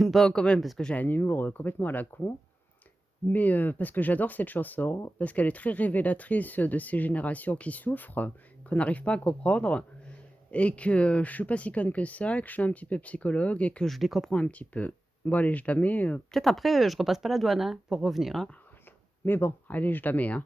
Bon, quand même, parce que j'ai un humour, complètement à la con, mais parce que j'adore cette chanson, parce qu'elle est très révélatrice, de ces générations qui souffrent, qu'on n'arrive pas à comprendre et que je suis pas si conne que ça et que je suis un petit peu psychologue et que je les comprends un petit peu. Bon allez, je la mets, peut-être après, je repasse pas la douane, hein, pour revenir, hein, mais bon, allez, je la mets, hein.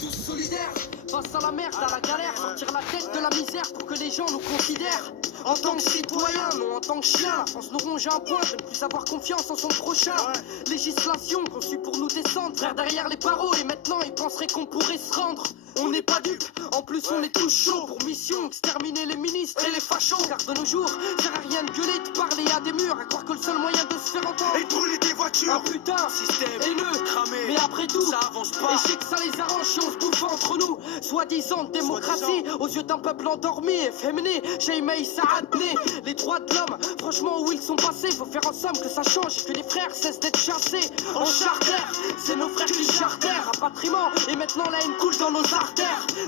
Tous solidaires, face à la merde, à la galère, sortir la tête de la misère pour que les gens nous considèrent. En tant que citoyen, non en tant que chien, la France nous ronge à un point de ne plus avoir confiance en son prochain. Législation conçue pour nous descendre, frère derrière les barreaux, et maintenant ils penseraient qu'on pourrait se rendre. On n'est pas dupes, en plus on est tous chauds pour mission exterminer les ministres et les fachos. Car de nos jours, sert à rien de gueuler, de parler à des murs, à croire que le seul moyen de se faire entendre Et de brûler des voitures. un putain Système haineux, cramé. mais après tout, Ça avance pas. et je sais que ça les arrange si on se bouffe entre nous. Soi-disant démocratie, aux yeux d'un peuple endormi, efféminé, Jaimei Saadné. Les droits de l'homme, franchement où ils sont passés, faut faire en somme que ça change, que les frères cessent d'être chassés en charter. C'est nos frères qui chartèrent, rapatriement, et maintenant la haine coule dans nos artères.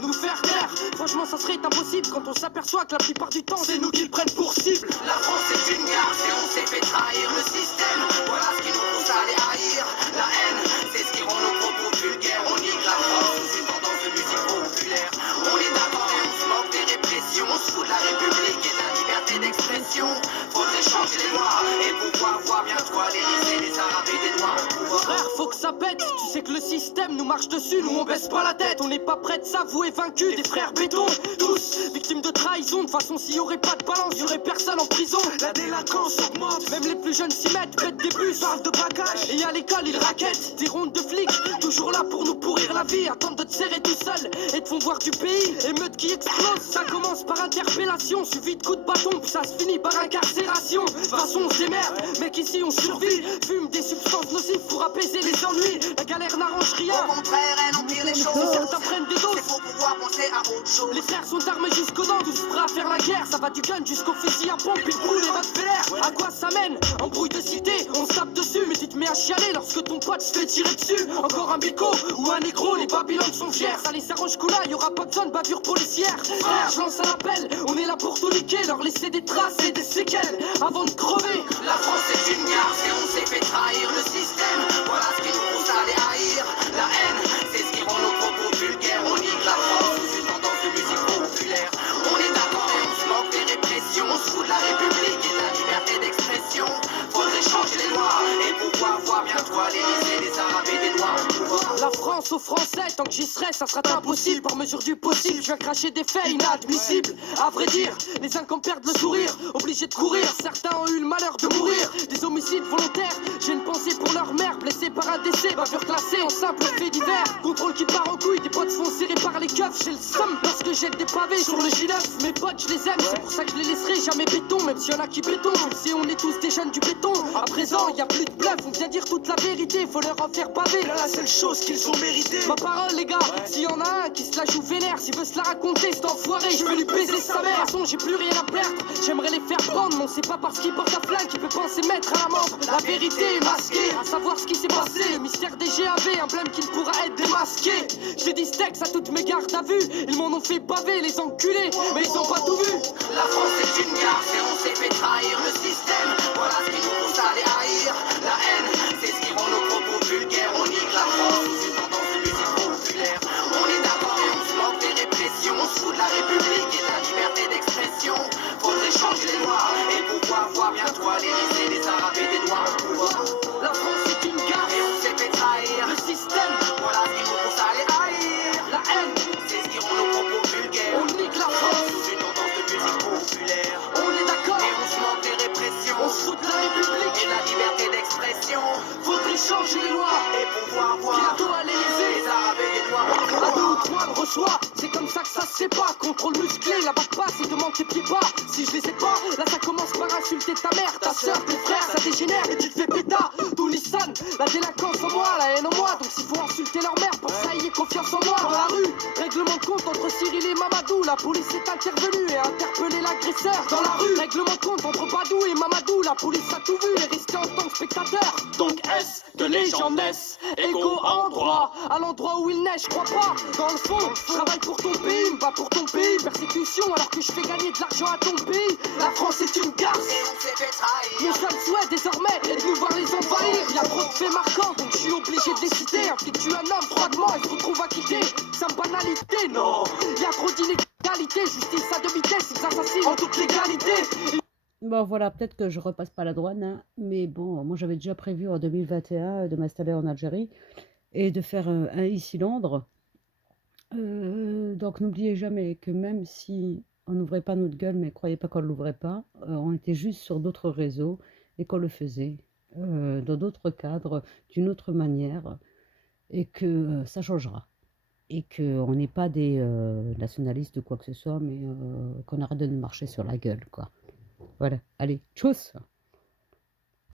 Nous faire taire, franchement ça serait impossible quand on s'aperçoit que la plupart du temps c'est nous qui le prennent pour cible. La France est une garce et on s'est fait trahir le système. Voilà ce qui nous pousse à les haïr. La haine, c'est ce qui rend nos propos vulgaires. On nique la France sous une tendance de musique populaire. On est d'accord et on se moque des répressions. On se fout de la République et de la liberté d'expression. Faudrait changer les lois et pouvoir voir bientôt à l'Élysée les Arabes et des Noirs au pouvoir. Frère, faut que ça pète, tu sais que le système nous marche dessus, nous on baisse pas la tête, on n'est pas prêts de s'avouer vaincus, des frères béton, tous victimes de trahison, de façon s'il y aurait pas de balance, y aurait personne en prison. La délinquance augmente. Même les plus jeunes s'y mettent, pètent des bus, parlent de bagages. Et à l'école ils raquettent, des rondes de flics, toujours là pour nous pourrir la vie, attendent de te serrer tout seul et te font voir du pays. Émeute qui explose, ça commence par interpellation, suivi de coups de bâton, puis ça se finit par incarcération. De toute façon on se démerde, mec ici on survit, fume des substances nocives pour apaiser les ennuis. La galère n'arrange rien, Au contraire, elle empire les et choses. certains prennent des C'est doses. pour pouvoir penser à autre chose. Les frères sont armés jusqu'aux dents, tous prêts à faire la guerre. Ça va du gun jusqu'au fusil à pompe, ils brûlent les Rockefeller. À quoi ça mène? Embrouille de cité, on se tape dessus, mais tu te mets à chialer lorsque ton pote se fait tirer dessus. Encore un bico ou un négro, les babylons sont fiers. Ça les arrange coup là, y'aura pas besoin de bavure policière. Frère, je lance un appel, on est là pour tout niquer, leur laisser des traces et des séquelles avant de crever. La France est une garce et on s'est fait trahir le système. Voilà ce qui nous pousse à les haïr. La haine, c'est ce qui rend nos propos vulgaires. On nique la France sous une tendance de musique populaire. On est d'accord et on se moque des répressions. On se fout de la République et de la liberté d'expression. Faudrait changer les lois et pouvoir voir bientôt à l'Élysée les Arabes et des Noirs au pouvoir. La France aux Français, tant que j'y serai, ça sera impossible. Par mesure du possible, je viens cracher des faits inadmissibles. À vrai dire, les uns qu'on perdent le sourire, obligés de courir. Certains ont eu le malheur de mourir. Des homicides volontaires, j'ai une pensée pour leur mère, blessée par un décès, bavure classée en simple fait divers. Contrôle qui part en couille, des potes se font serrer par les keufs. J'ai le somme lorsque jette des pavés sur le J9. Mes potes, je les aime, c'est pour ça que je les laisserai jamais béton. Même s'il y en a qui béton, si on est tous des jeunes du béton. À présent, y a plus de bluff, on vient dire toute la vérité, faut leur en faire pavé. La seule chose qu'ils ont mérité. Ma parole les gars, s'il y en a un qui se la joue vénère, s'il veut se la raconter cet enfoiré, je vais lui baiser sa mère. De toute façon j'ai plus rien à perdre, j'aimerais les faire prendre, mais c'est pas parce qu'il porte un flingue qu'il peut penser mettre à l'amende. La vérité est masquée, à savoir ce qui s'est passé, le mystère des GAV, un blême qui ne pourra être démasqué. J'ai dit steaks à toutes mes gardes à vue, ils m'en ont fait baver les enculés, mais ils ont pas tout vu. La France est une garce et on s'est fait trahir le système. Voilà ce qui nous pousse à les haïr. La haine, c'est ce qui rend nos propos vulgaires. On nique la France sous une tendance de musique populaire. On est d'accord et on se moque des répressions. On se fout de la République et de la liberté d'expression. Faudrait changer les lois et pouvoir voir bientôt à l'Élysée les Arabes et des Noirs au pouvoir. La France est une garce Et on s'est fait trahir. le système, Voilà ce qui nous pousse à les haïr. la haine, C'est ce qui rend nos propos vulgaires. on nique la France, Sous une tendance de musique populaire. on est d'accord, Et on se moque des répressions. on se fout de la République, Et de la liberté d'expression. faudrait changer les lois, Et pouvoir voir bientôt à l'Élysée. les Arabes et les Noirs au À deux pouvoir. ou trois, le reçoit, c'est comme ça que ça se sait pas. Contrôle musclé, la batte passe et demande tes pieds bas. Si je les ai pas, là ça commence par insulter ta mère, ta soeur, tes frères, ça dégénère et tu te fais péta. Tout Nissan, la délinquance en moi, la haine en moi. Donc s'il faut insulter leur mère, pour ça y est confiance en moi. Dans la rue, règlement de compte entre Cyril et Mamadou. La police est intervenue et a interpellé l'agresseur. Dans la rue, règlement de compte entre Badou et Mamadou. La police a tout vu et resté en tant que spectateur. Donc est-ce que les gens naissent égaux en droit? À l'endroit où il neige, je crois pas. Dans le fond, je travaille pour ton pays, me bats pour ton pays. Persécution alors que je fais gagner de l'argent à ton pays. La France est une garce Et on s'est fait trahir. mon seul souhait désormais est de nous voir les envahir. Y'a trop de faits marquants donc je suis obligé de les citer. Un flic tue un homme froidement et se retrouve acquitté. C'est une banalité, non. Y'a trop d'inégalité, justice à deux vitesses, ils assassinent en toute légalité. Bon, voilà, peut-être que je repasse pas la douane, hein, mais bon, moi j'avais déjà prévu en 2021 de m'installer en Algérie et de faire un e-Londres. Donc n'oubliez jamais que même si on n'ouvrait pas notre gueule, mais croyez pas qu'on ne l'ouvrait pas, on était juste sur d'autres réseaux et qu'on le faisait dans d'autres cadres, d'une autre manière, et que ça changera. Et qu'on n'est pas des nationalistes ou quoi que ce soit, mais qu'on arrête de nous marcher sur la gueule, quoi. Voilà, allez, tchuss!